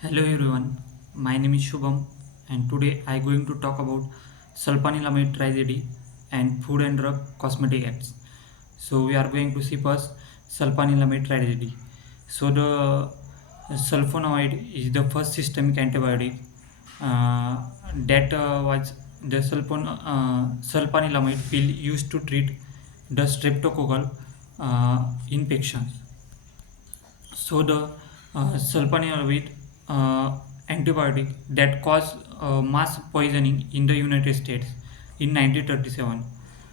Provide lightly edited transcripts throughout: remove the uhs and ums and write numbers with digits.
Hello everyone, my name is Shubham and today I am going to talk about Sulfanilamide tragedy and Food and Drug Cosmetic Acts. So we are going to see first Sulfanilamide tragedy. So the sulfonamide is the first systemic antibiotic that was the sulfanilamide pill used to treat the streptococcal infections. So the sulfanilamide antibiotic that caused mass poisoning in the United States in 1937.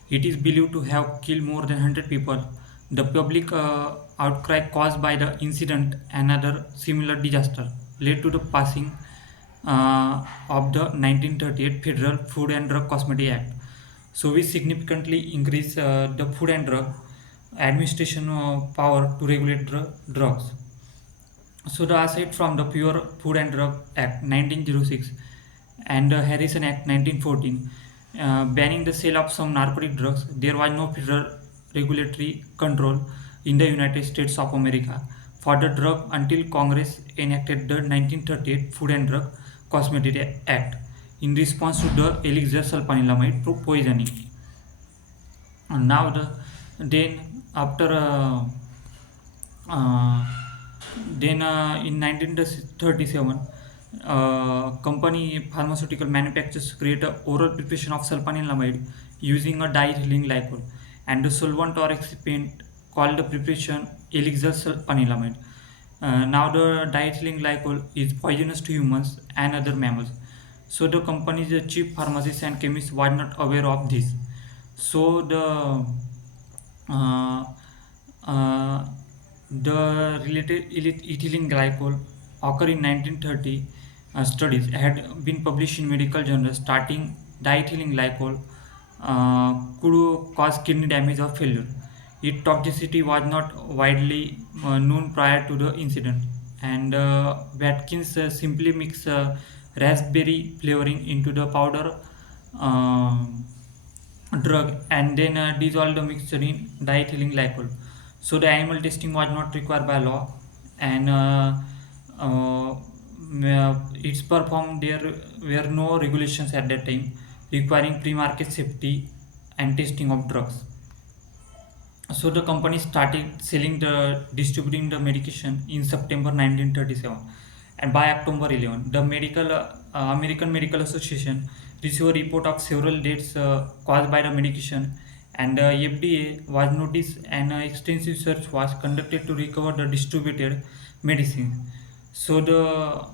It is believed to have killed more than 100 people. The public outcry caused by the incident and other similar disaster led to the passing of the 1938 Federal Food and Drug Cosmetic Act. So we significantly increase the Food and Drug Administration power to regulate drugs. So the aside from the Pure Food and Drug Act 1906 and the Harrison Act 1914 banning the sale of some narcotic drugs, there was no federal regulatory control in the United States of America for the drug until Congress enacted the 1938 Food and Drug Cosmetic Act in response to the elixir sulfanilamide poisoning. And now then after uh, in 1937, company pharmaceutical manufacturers create a oral preparation of sulfanilamide using a diethylene glycol and the solvent or excipient called the preparation elixir sulfanilamide. Now the diethylene glycol is poisonous to humans and other mammals. So the company's chief pharmacist and chemist was not aware of this. So uh, uh, the related ethylene glycol occur in 1930 studies had been published in medical journals starting diethylene glycol could cause kidney damage or failure. Its toxicity was not widely known prior to the incident, and Watkins simply mixed raspberry flavoring into the powder drug and then dissolve the mixture in diethylene glycol. So the animal testing was not required by law, and it's performed. There were no regulations at that time requiring pre-market safety and testing of drugs. So the company started selling the distributing the medication in September 1937, and by October 11 the American Medical Association received a report of several deaths caused by the medication, and the FDA was noticed and extensive search was conducted to recover the distributed medicine. So the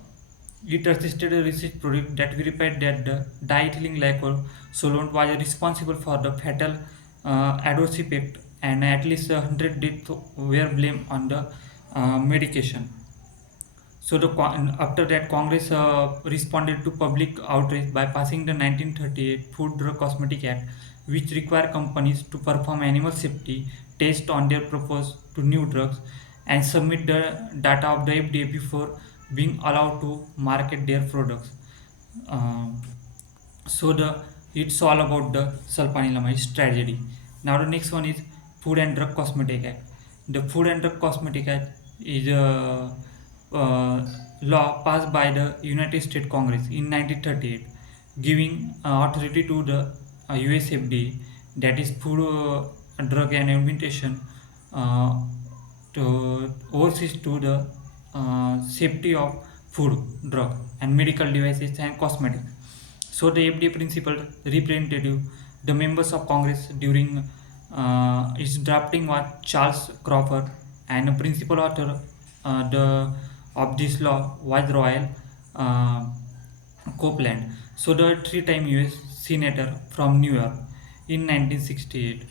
it assisted a research project that verified that the diethylene glycol solvent was responsible for the fatal adverse effect, and at least 100 deaths were blamed on the medication. So after that, Congress responded to public outrage by passing the 1938 Food Drug Cosmetic Act, which required companies to perform animal safety tests on their proposed to new drugs and submit the data of the FDA before being allowed to market their products. Um, so it's all about the sulfanilamide tragedy. Now the next one is Food and Drug Cosmetic Act. The Food and Drug Cosmetic Act is a law passed by the United States Congress in 1938, giving authority to the US FDA, that is Food, Drug and Alimentation, uh, to oversees to the safety of food, drug, and medical devices and cosmetics. So the FDA principal representative, the members of Congress during its drafting was Charles Crawford, and the principal author the of this law was Royal uh, Copeland. So the three-time U.S. Senator from New York in 1968.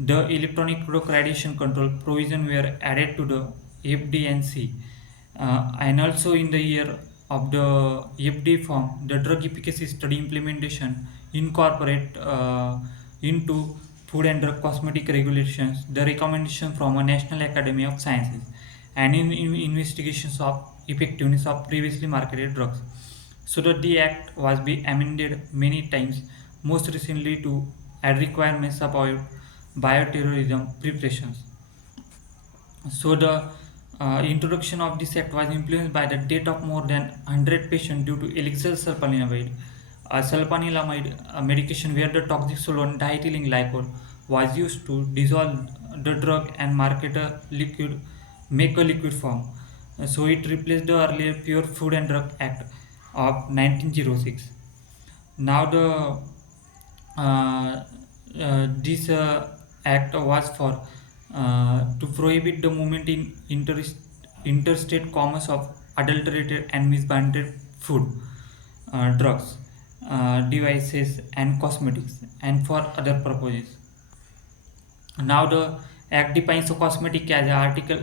The electronic product radiation control provision were added to the FDNC, and also in the year of the FDA form, the drug efficacy study implementation incorporate into food and drug cosmetic regulations the recommendation from a National Academy of Sciences and in investigations of effectiveness of previously marketed drugs. So that the act was be amended many times, most recently to add requirements about bioterrorism preparations. So the Introduction of this act was influenced by the death of more than 100 patients due to illegal sulfanilamide. Sulfanilamide medication where the toxic solvent diethylene glycol was used to dissolve the drug and make a liquid form. So it replaced the earlier Pure Food and Drug Act of 1906. Now the this act was for to prohibit the movement in interstate commerce of adulterated and misbranded food, drugs, devices, and cosmetics, and for other purposes. Now the act defines a cosmetic as an article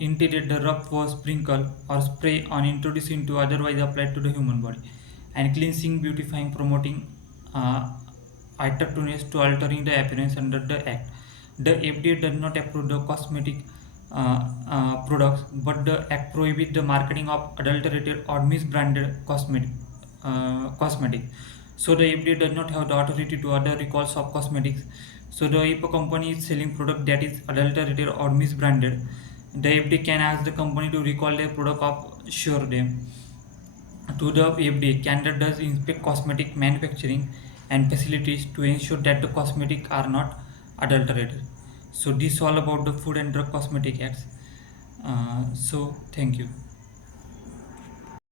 intended to rub or sprinkle or spray on introduced into otherwise applied to the human body, and cleansing, beautifying, promoting attractiveness to altering the appearance under the act. The FDA does not approve the cosmetic products, but the act prohibits the marketing of adulterated or misbranded cosmetic. So the FDA does not have the authority to order recalls of cosmetics. So the if a company is selling product that is adulterated or misbranded, the FDA can ask the company to recall their product of sure them to the FDA. Canada does inspect cosmetic manufacturing and facilities to ensure that the cosmetic are not adulterated. So this all about the Food and Drug Cosmetic Acts. So thank you.